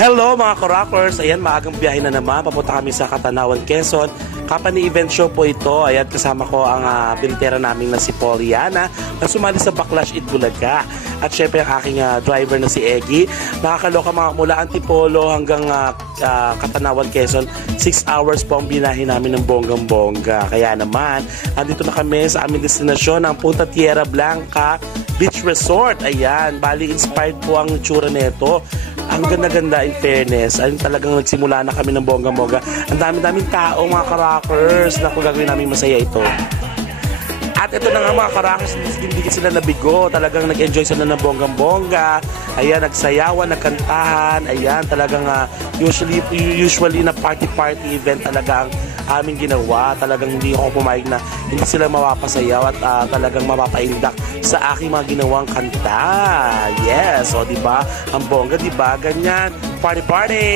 Hello mga ka-rockers! Ayan, maagang biyahe na naman. Papunta kami sa Catanawan, Quezon. Company event show po ito. Ayan, kasama ko ang bilitera namin na si Poliana na sumali sa Backlash It Bulaga. At syempre ang aking driver na si Eggy. Nakakaloka mga mula Antipolo hanggang Catanawan, Quezon. 6 hours po ang binahe namin ng bonggang-bongga. Kaya naman, andito na kami sa aming destinasyon, ang Punta Tierra Blanca Beach Resort. Ayan, bali inspired po ang tsura nito. Ang ganda-ganda in fairness. Ayun, talagang nagsimula na kami ng bongga-bongga. Ang dami-daming tao mga ka-rockers. Naku, gagawin namin masaya ito. At ito na nga mga ka-rockers, hindi sila nabigo. Talagang nag-enjoy sila ng bonggang-bongga. Ayan, nagsayawan, nagkantahan. Ayan, talagang usually na party-party event talaga ang aming ginawa. Talagang hindi ako pumayag na hindi sila mapapasayaw at talagang mapapaindak sa aking mga ginawang kanta. Yes, o diba? Ang bongga, diba? Ganyan. Party-party!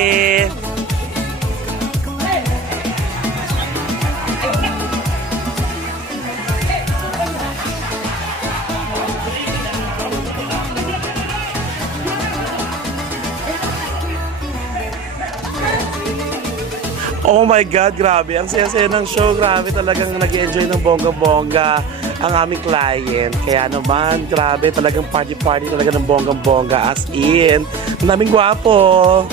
Oh my God, grabe. Ang saya-saya ng show. Grabe, talagang nag-enjoy ng bongga-bongga ang aming client. Kaya naman, grabe, talagang party-party talaga ng bongga-bongga. As in, ang daming gwapo.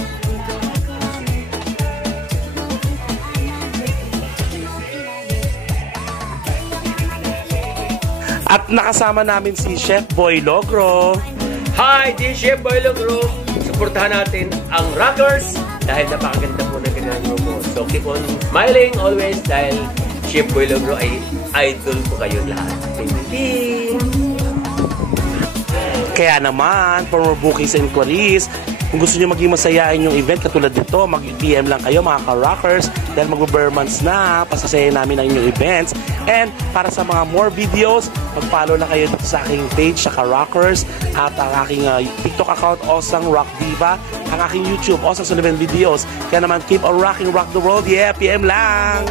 At nakasama namin si Chef Boy Logro. Hi, this is Chef Boy Logro. Suportahan natin ang Rockers dahil napakaganda po ng kanilang grupo. So keep on smiling always dahil Chef Boy Logro ay idol po kayo lahat. Kaya naman, for more bookings and inquiries, kung gusto nyo maging masayain yung event katulad nito, mag-PM lang kayo mga ka-rockers dahil mag-Burmans na, pasasayain namin ang inyong events. And para sa mga more videos, mag-follow lang kayo dito sa aking page sa ka-rockers at ang aking TikTok account, Osang Rock Diva, ang aking YouTube, Osang Sullivan Videos. Kaya naman, keep on rocking, rock the world. Yeah, PM lang!